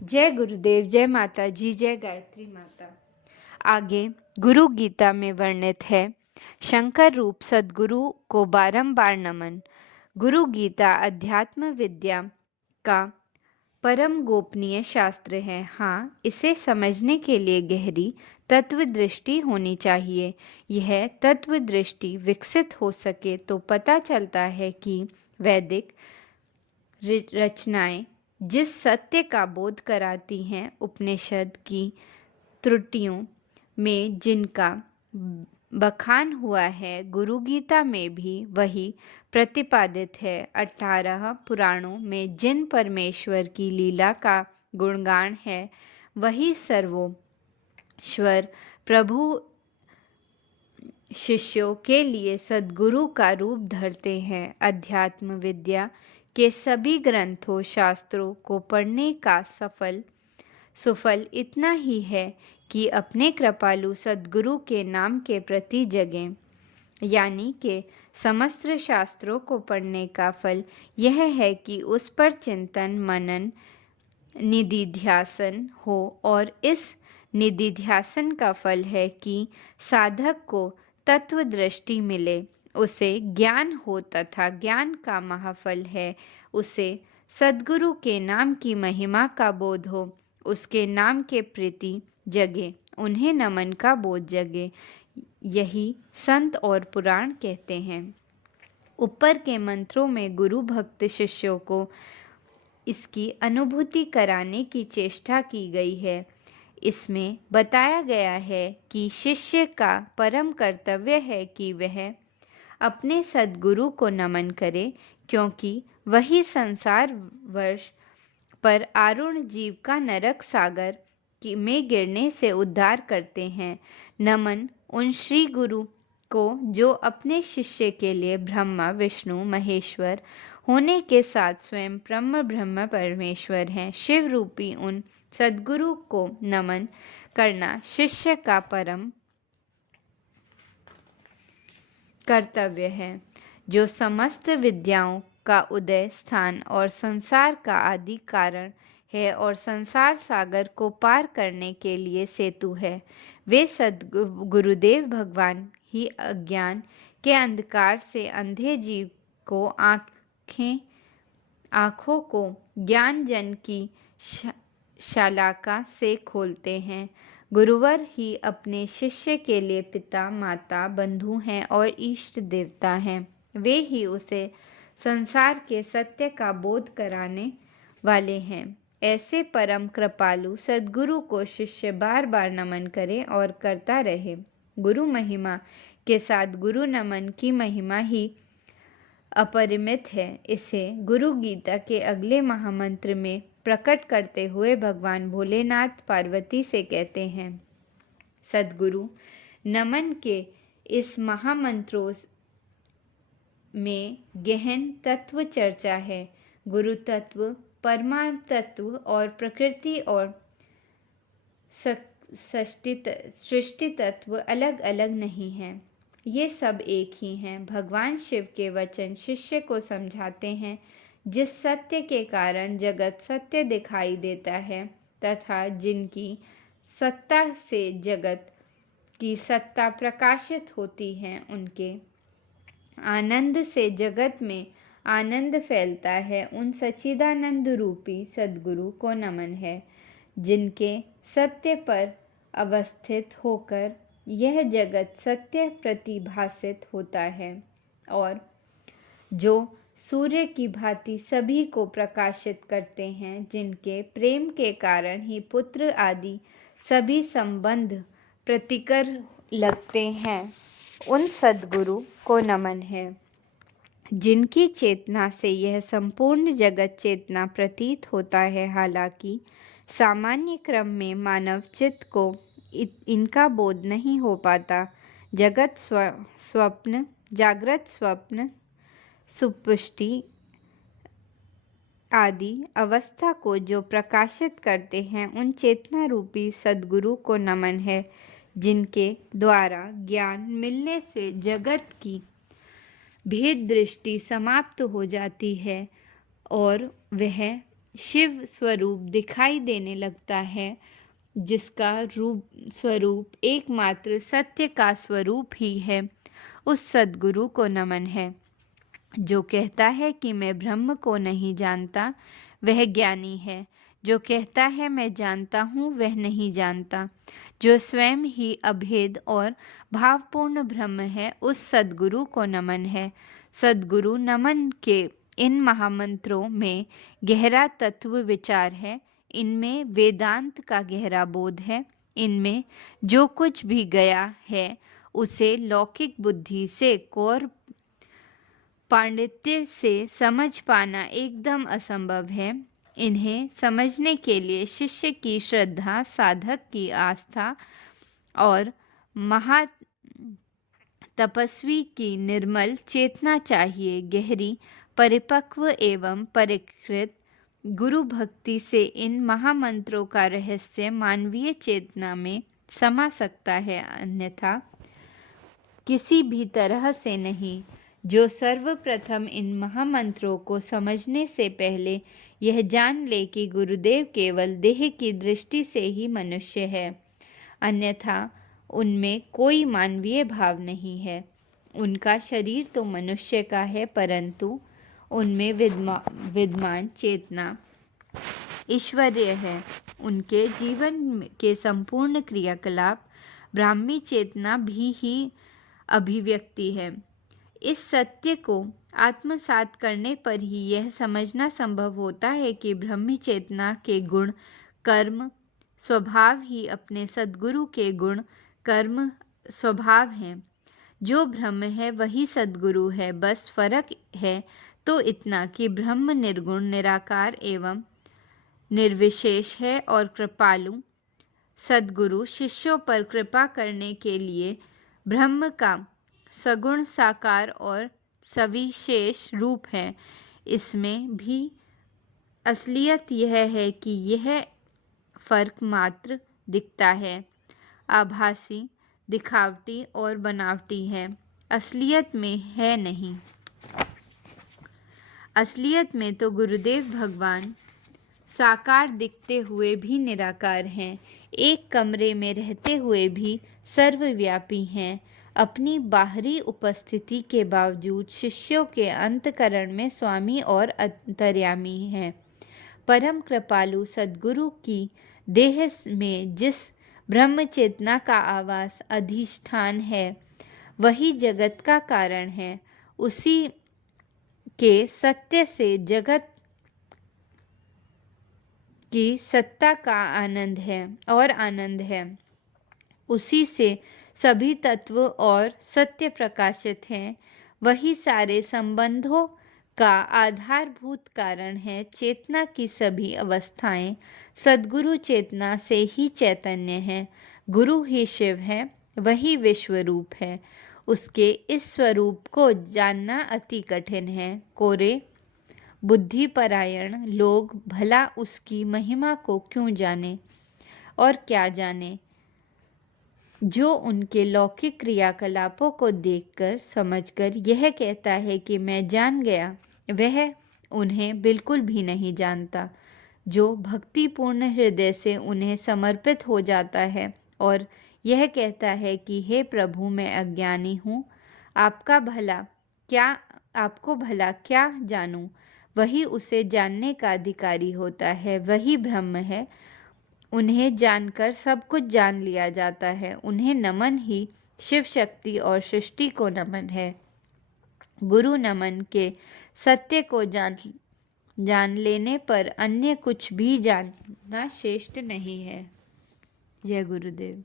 जय गुरुदेव, जय माता जी, जय गायत्री माता। आगे गुरु गीता में वर्णित है, शंकर रूप सद्गुरु को बारंबार नमन। गुरु गीता अध्यात्म विद्या का परम गोपनीय शास्त्र है। हाँ, इसे समझने के लिए गहरी तत्व दृष्टि होनी चाहिए। यह तत्व दृष्टि विकसित हो सके तो पता चलता है कि वैदिक रचनाएं जिस सत्य का बोध कराती हैं, उपनिषद की त्रुटियों में जिनका बखान हुआ है, गुरु गीता में भी वही प्रतिपादित है। 18 पुराणों में जिन परमेश्वर की लीला का गुणगान है, वही सर्वोश्वर प्रभु शिष्यों के लिए सद्गुरु का रूप धरते हैं। अध्यात्म विद्या के सभी ग्रंथों शास्त्रों को पढ़ने का सुफल इतना ही है कि अपने कृपालु सद्गुरु के नाम के प्रति जगें। यानी कि समस्त शास्त्रों को पढ़ने का फल यह है कि उस पर चिंतन मनन निधिध्यासन हो, और इस निधिध्यासन का फल है कि साधक को तत्व दृष्टि मिले, उसे ज्ञान हो, तथा ज्ञान का महाफल है उसे सद्गुरु के नाम की महिमा का बोध हो, उसके नाम के प्रति जगे, उन्हें नमन का बोध जगे। यही संत और पुराण कहते हैं। ऊपर के मंत्रों में गुरु भक्त शिष्यों को इसकी अनुभूति कराने की चेष्टा की गई है। इसमें बताया गया है कि शिष्य का परम कर्तव्य है कि वह अपने सद्गुरु को नमन करे, क्योंकि वही संसार वर्ष पर आरूढ़ जीव का नरक सागर में गिरने से उद्धार करते हैं। नमन उन श्री गुरु को जो अपने शिष्य के लिए ब्रह्मा विष्णु महेश्वर होने के साथ स्वयं ब्रह्म परमेश्वर हैं। शिव रूपी उन सद्गुरु को नमन करना शिष्य का परम कर्तव्य है, जो समस्त विद्याओं का उदय स्थान और संसार का आदि कारण है और संसार सागर को पार करने के लिए सेतु है। वे गुरुदेव भगवान ही अज्ञान के अंधकार से अंधे जीव को आँखों को ज्ञान जन की शालाका से खोलते हैं। गुरुवर ही अपने शिष्य के लिए पिता माता बंधु हैं और इष्ट देवता हैं। वे ही उसे संसार के सत्य का बोध कराने वाले हैं। ऐसे परम कृपालु सद्गुरु को शिष्य बार बार नमन करे और करता रहे। गुरु महिमा के साथ गुरु नमन की महिमा ही अपरिमित है। इसे गुरु गीता के अगले महामंत्र में प्रकट करते हुए भगवान भोलेनाथ पार्वती से कहते हैं, सद्गुरु नमन के इस महामंत्रों में गहन तत्व चर्चा है। गुरु तत्व, परमात्म तत्व और प्रकृति और सृष्टि तत्व अलग अलग नहीं हैं, ये सब एक ही हैं। भगवान शिव के वचन शिष्य को समझाते हैं, जिस सत्य के कारण जगत सत्य दिखाई देता है तथा जिनकी सत्ता से जगत की सत्ता प्रकाशित होती है, उनके आनंद से जगत में आनंद फैलता है। उन सच्चिदानंद रूपी सद्गुरु को नमन है, जिनके सत्य पर अवस्थित होकर यह जगत सत्य प्रतिभासित होता है और जो सूर्य की भांति सभी को प्रकाशित करते हैं, जिनके प्रेम के कारण ही पुत्र आदि सभी संबंध प्रतिकर लगते हैं, उन सद्गुरु को नमन है, जिनकी चेतना से यह संपूर्ण जगत चेतना प्रतीत होता है। हालांकि सामान्य क्रम में मानव चित्त को इनका बोध नहीं हो पाता। जगत स्वप्न, जागृत स्वप्न, सुपुष्टि आदि अवस्था को जो प्रकाशित करते हैं, उन चेतना रूपी सद्गुरु को नमन है, जिनके द्वारा ज्ञान मिलने से जगत की भेद दृष्टि समाप्त हो जाती है और वह शिव स्वरूप दिखाई देने लगता है, जिसका रूप स्वरूप एकमात्र सत्य का स्वरूप ही है, उस सद्गुरु को नमन है। जो कहता है कि मैं ब्रह्म को नहीं जानता, वह ज्ञानी है। जो कहता है मैं जानता हूँ, वह नहीं जानता। जो स्वयं ही अभेद और भावपूर्ण ब्रह्म है, उस सद्गुरु को नमन है। सद्गुरु नमन के इन महामंत्रों में गहरा तत्व विचार है। इनमें वेदांत का गहरा बोध है। इनमें जो कुछ भी गया है, उसे लौकिक बुद्धि से कौर पांडित्य से समझ पाना एकदम असंभव है। इन्हें समझने के लिए शिष्य की श्रद्धा, साधक की आस्था और महा तपस्वी की निर्मल चेतना चाहिए। गहरी, परिपक्व एवं परिष्कृत गुरु भक्ति से इन महामंत्रों का रहस्य मानवीय चेतना में समा सकता है, अन्यथा किसी भी तरह से नहीं। जो सर्वप्रथम इन महामंत्रों को समझने से पहले यह जान ले कि गुरुदेव केवल देह की दृष्टि से ही मनुष्य है, अन्यथा उनमें कोई मानवीय भाव नहीं है। उनका शरीर तो मनुष्य का है, परंतु उनमें विद्यमान चेतना ईश्वरीय है। उनके जीवन के संपूर्ण क्रियाकलाप ब्राह्मी चेतना भी ही अभिव्यक्ति है। इस सत्य को आत्मसात करने पर ही यह समझना संभव होता है कि ब्रह्मी चेतना के गुण कर्म स्वभाव ही अपने सद्गुरु के गुण कर्म स्वभाव हैं। जो ब्रह्म है वही सद्गुरु है। बस फर्क है तो इतना कि ब्रह्म निर्गुण, निराकार एवं निर्विशेष है और कृपालु सद्गुरु शिष्यों पर कृपा करने के लिए ब्रह्म का सगुण, साकार और सविशेष रूप है। इसमें भी असलियत यह है कि यह फर्क मात्र दिखता है, आभासी, दिखावटी और बनावटी है, असलियत में है नहीं। असलियत में तो गुरुदेव भगवान साकार दिखते हुए भी निराकार हैं, एक कमरे में रहते हुए भी सर्वव्यापी हैं। अपनी बाहरी उपस्थिति के बावजूद शिष्यों के अंतकरण में स्वामी और अंतर्यामी हैं। परम कृपालु सद्गुरु की देह में जिस ब्रह्म चेतना का आवास अधिष्ठान है, वही जगत का कारण है। उसी के सत्य से जगत की सत्ता का आनंद है। उसी से सभी तत्व और सत्य प्रकाशित हैं। वही सारे संबंधों का आधारभूत कारण है। चेतना की सभी अवस्थाएं सद्गुरु चेतना से ही चैतन्य है। गुरु ही शिव है, वही विश्वरूप है। उसके इस स्वरूप को जानना अति कठिन है। कोरे बुद्धिपरायण लोग भला उसकी महिमा को क्यों जाने और क्या जाने, जो उनके लौकिक क्रियाकलापों को देखकर समझकर यह कहता है कि मैं जान गया, वह उन्हें बिल्कुल भी नहीं जानता। जो भक्तिपूर्ण हृदय से उन्हें समर्पित हो जाता है और यह कहता है कि हे प्रभु, मैं अज्ञानी हूँ, आपको भला क्या जानूँ, वही उसे जानने का अधिकारी होता है। वही ब्रह्म है। उन्हें जानकर सब कुछ जान लिया जाता है। उन्हें नमन ही शिव शक्ति और सृष्टि को नमन है। गुरु नमन के सत्य को जान लेने पर अन्य कुछ भी जानना श्रेष्ठ नहीं है। जय गुरुदेव।